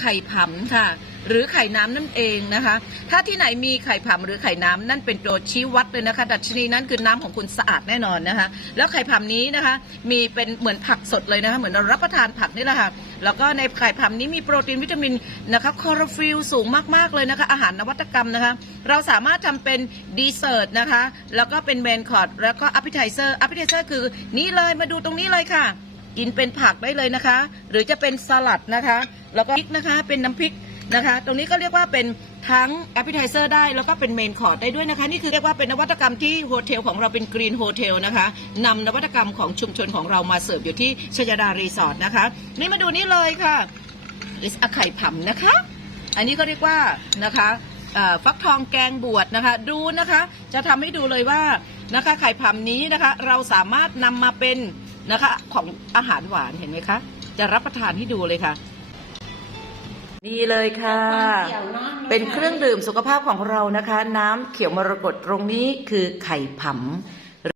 ไข่ผำค่ะ หรือไข่น้ำนั่นเองนะคะ ถ้าที่ไหนมีไข่ผำหรือไข่น้ำนั่นเป็นตัวชี้วัดเลยนะคะ ดัชนีนั้นคือน้ำของคุณสะอาดแน่นอนนะคะ แล้วไข่ผำนี้นะคะ มีเป็นเหมือนผักสดเลยนะคะ เหมือนเรารับประทานผักนี่แหละค่ะ แล้วก็ในไข่ผำนี้มีโปรตีนวิตามินนะคะคอโรฟิลสูงมากๆเลยนะคะ อาหารนวัตกรรมนะคะ เราสามารถทำเป็นดีเซอร์ตนะคะ แล้วก็เป็นเมนคอร์ดแล้วก็อัพพิไทเซอร์อัพพิไทเซอร์คือนี่เลยมาดูตรงนี้เลยค่ะ กินเป็นผักได้เลยนะคะ หรือจะเป็นสลัดนะคะ แล้วก็พริกนะคะเป็นน้ำพริกนะคะ ตรงนี้ก็เรียกว่าเป็นทั้ง appetizer ได้แล้วก็เป็นเมนคอร์ดได้ด้วยนะคะ นี่คือเรียกว่าเป็นนวัตกรรมที่โฮเทลของเราเป็นกรีนโฮเทลนะคะนำนวัตกรรมของชุมชนของเรามาเสิร์ฟอยู่ที่ชยดารีสอร์ทนะคะ นี่มาดูนี่เลยค่ะลิสอะไข่ผำนะคะ อันนี้ก็เรียกว่านะคะฟักทองแกงบวชนะคะ ดูนะคะ จะทำให้ดูเลยว่านะคะไข่ผำนี้นะคะ เราสามารถนำมาเป็น นะคะ ของอาหารหวานเห็นไหมคะ จะรับประทานให้ดูเลยค่ะ นี่เลยค่ะ เป็นเครื่องดื่มสุขภาพของเรานะคะ น้ำเขียวมรกตตรงนี้คือไข่ผำ